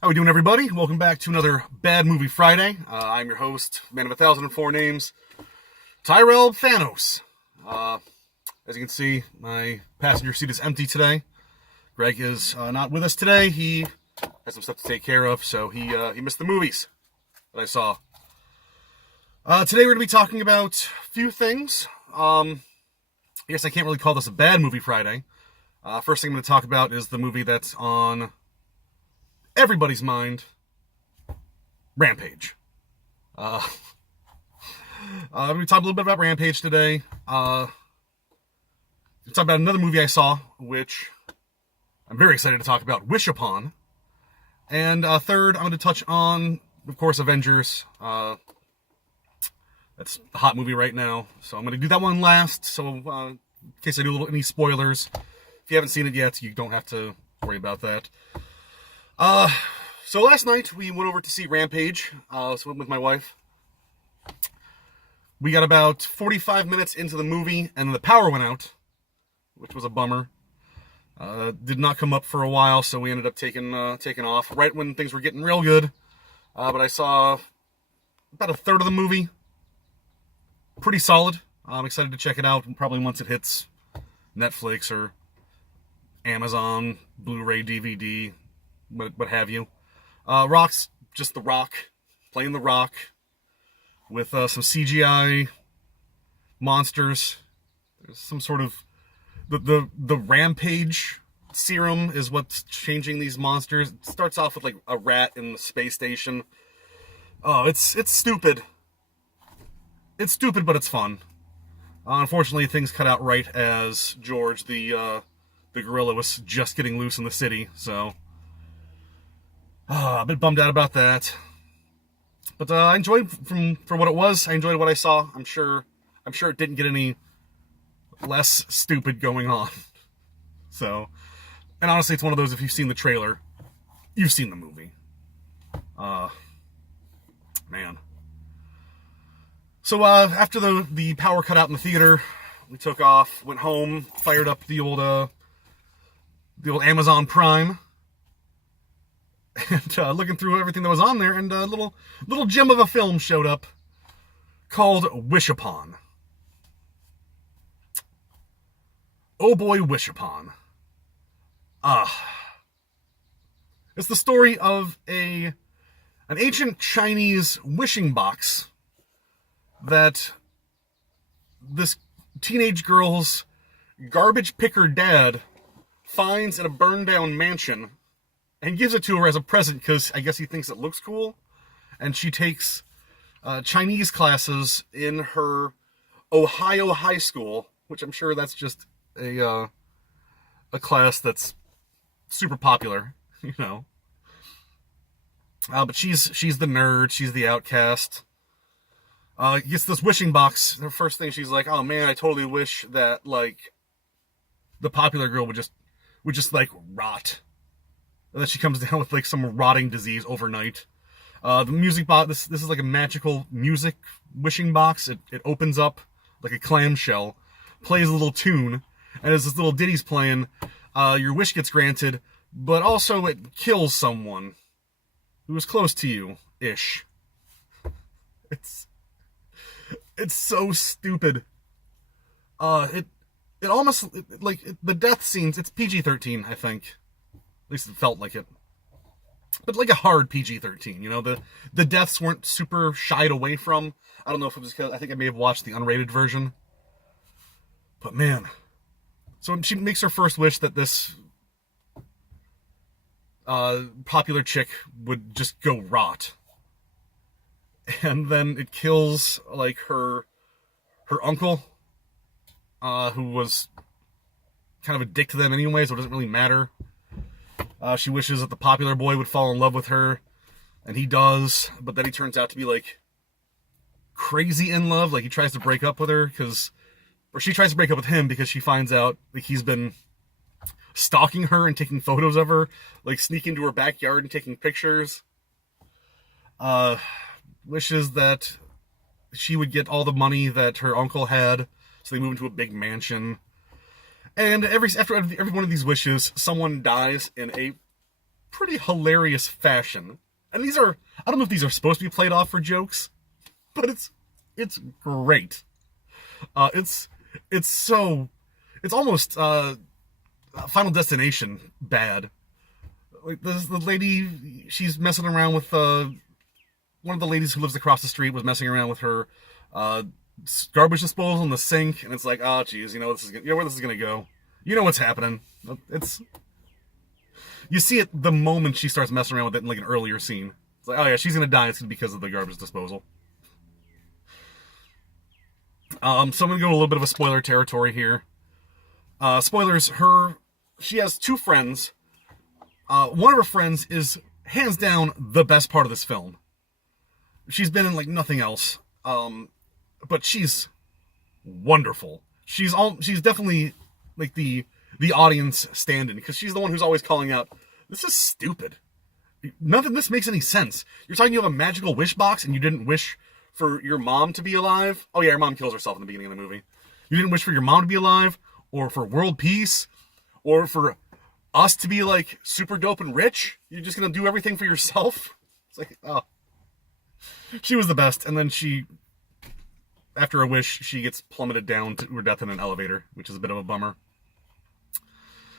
How we doing, everybody? Welcome back to another Bad Movie Friday. I'm your host, man of 1,004 names, Tyrell Thanos. As you can see, my passenger seat is empty today. Greg is not with us today. He has some stuff to take care of, so he missed the movies that I saw. Today we're going to be talking about a few things. I guess I can't really call this a Bad Movie Friday. First thing I'm going to talk about is the movie that's on everybody's mind, Rampage. I'm going to talk a little bit about Rampage today. Talk about another movie I saw, which I'm very excited to talk about, Wish Upon. And third, I'm going to touch on, of course, Avengers. That's a hot movie right now, so I'm going to do that one last. So in case I do any spoilers, if you haven't seen it yet, you don't have to worry about that. So last night we went over to see Rampage, so went with my wife. We got about 45 minutes into the movie, and the power went out, which was a bummer. Did not come up for a while, so we ended up taking off right when things were getting real good. But I saw about a third of the movie. Pretty solid. I'm excited to check it out, probably once it hits Netflix or Amazon, Blu-ray, DVD, what have you. Rock's just The Rock, playing The Rock, with some CGI monsters. There's some sort of the Rampage serum is what's changing these monsters. It starts off with like a rat in the space station. Oh, it's stupid. It's stupid, but it's fun. Unfortunately, things cut out right as George, the gorilla, was just getting loose in the city, so a bit bummed out about that. But I enjoyed for what it was. I enjoyed what I saw. I'm sure it didn't get any less stupid going on. So, and honestly, it's one of those, if you've seen the trailer, you've seen the movie. Man. So after the power cut out in the theater, we took off, went home, fired up the old Amazon Prime. And looking through everything that was on there, and a little gem of a film showed up called Wish Upon. Oh boy, Wish Upon. It's the story of an ancient Chinese wishing box that this teenage girl's garbage picker dad finds in a burned down mansion and gives it to her as a present because I guess he thinks it looks cool. And she takes Chinese classes in her Ohio high school, which I'm sure that's just a class that's super popular, you know. But she's the nerd, she's the outcast. Gets this wishing box. The first thing she's like, "Oh man, I totally wish that like the popular girl would just like rot." And then she comes down with like some rotting disease overnight. The music box, this is like a magical music wishing box. It opens up like a clamshell, plays a little tune, and as this little ditty's playing, your wish gets granted, but also it kills someone who is close to you-ish. It's so stupid. It almost, the death scenes, it's PG-13, I think. At least it felt like it. But like a hard PG-13, you know? The deaths weren't super shied away from. I don't know if it was because, I think I may have watched the unrated version. But man. So she makes her first wish that this popular chick would just go rot. And then it kills, like, her uncle, who was kind of a dick to them anyway, so it doesn't really matter. She wishes that the popular boy would fall in love with her, and he does, but then he turns out to be, like, crazy in love. Like, he tries to break up with her, or she tries to break up with him because she finds out, like, he's been stalking her and taking photos of her, like, sneaking into her backyard and taking pictures. Wishes that she would get all the money that her uncle had, so they move into a big mansion. And after every one of these wishes, someone dies in a pretty hilarious fashion. And these are, I don't know if these are supposed to be played off for jokes, but it's great. It's almost Final Destination bad. Like the lady, she's messing around with one of the ladies who lives across the street was messing around with her garbage disposal in the sink, and it's like, oh geez, you know where this is gonna go. You know what's happening. You see it the moment she starts messing around with it in like an earlier scene. It's like, oh yeah, she's gonna die. It's because of the garbage disposal. So I'm gonna go a little bit of a spoiler territory here. Spoilers. She has two friends. One of her friends is hands down the best part of this film. She's been in like nothing else. But she's wonderful. She's definitely like the audience stand-in, because she's the one who's always calling out, this is stupid. None of this makes any sense. You're talking you have a magical wish box and you didn't wish for your mom to be alive? Oh yeah, your mom kills herself in the beginning of the movie. You didn't wish for your mom to be alive, or for world peace, or for us to be like super dope and rich? You're just gonna do everything for yourself? It's like, oh. She was the best, and then after a wish, she gets plummeted down to her death in an elevator, which is a bit of a bummer.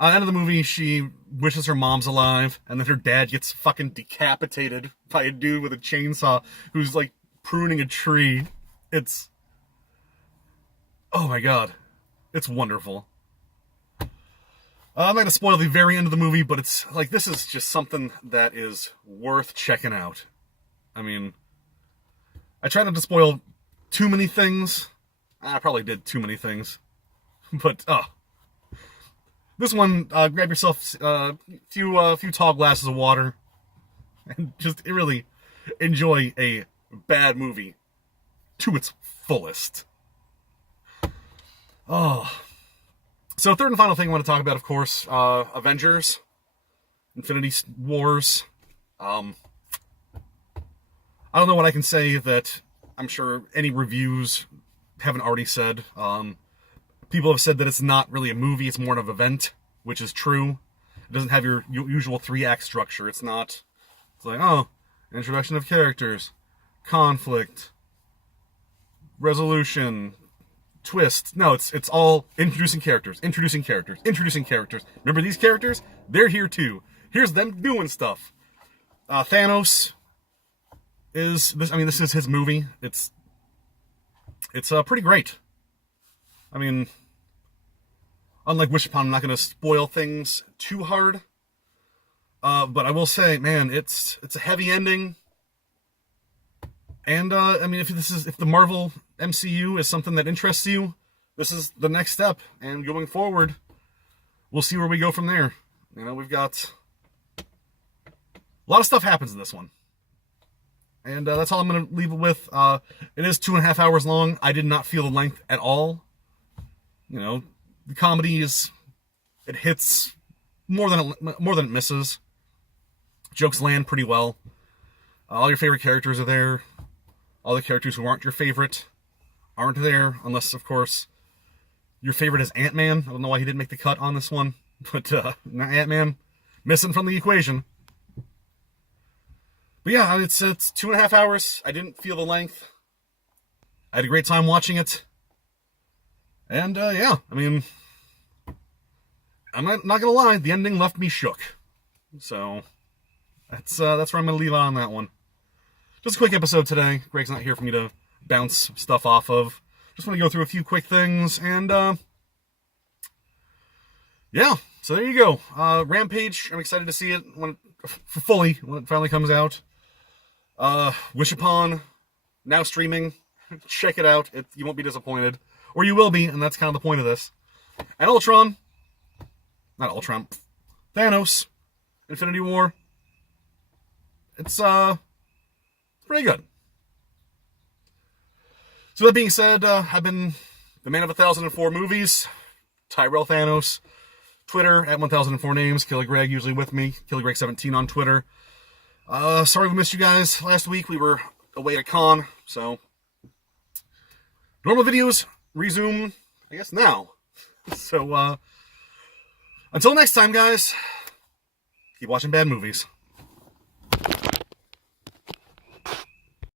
End of the movie, she wishes her mom's alive, and then her dad gets fucking decapitated by a dude with a chainsaw who's like pruning a tree. Oh my god. It's wonderful. I'm not going to spoil the very end of the movie, but it's like, this is just something that is worth checking out. I mean, I try not to spoil too many things. I probably did too many things. But, this one, grab yourself a few tall glasses of water and just really enjoy a bad movie to its fullest. Oh. So third and final thing I want to talk about, of course, Avengers Infinity Wars. I don't know what I can say that I'm sure any reviews haven't already said. People have said that it's not really a movie, it's more of an event, which is true. It doesn't have your usual 3-act structure. It's like, oh, introduction of characters, conflict, resolution, twist. No, it's all introducing characters. Remember these characters? They're here too. Here's them doing stuff. Thanos is this. I mean, this is his movie. It's pretty great. I mean, unlike Wish Upon, I'm not going to spoil things too hard. But I will say, man, it's a heavy ending. And I mean, if the Marvel MCU is something that interests you, this is the next step. And going forward, we'll see where we go from there. You know, we've got a lot of stuff happens in this one. And that's all I'm going to leave it with. It is 2.5 hours long. I did not feel the length at all. You know, the comedy it hits more than it misses. Jokes land pretty well. All your favorite characters are there. All the characters who aren't your favorite aren't there, unless, of course, your favorite is Ant-Man. I don't know why he didn't make the cut on this one, but Ant-Man missing from the equation. But yeah, it's 2.5 hours. I didn't feel the length. I had a great time watching it. And yeah, I mean, I'm not gonna lie, the ending left me shook. So that's where I'm gonna leave it on that one. Just a quick episode today. Greg's not here for me to bounce stuff off of. Just want to go through a few quick things, and yeah. So there you go. Rampage. I'm excited to see it when it finally comes out. Wish Upon, now streaming. Check it out. You won't be disappointed, or you will be, and that's kind of the point of this. And Thanos, Infinity War. It's pretty good. So that being said, I've been the man of 1,004 movies, Tyrell Thanos, Twitter at 1,004 names, Killer Greg usually with me, Killer Greg 17 on Twitter. Sorry we missed you guys last week. We were away at a con, so normal videos resume, I guess, now. So until next time, guys, Keep watching bad movies.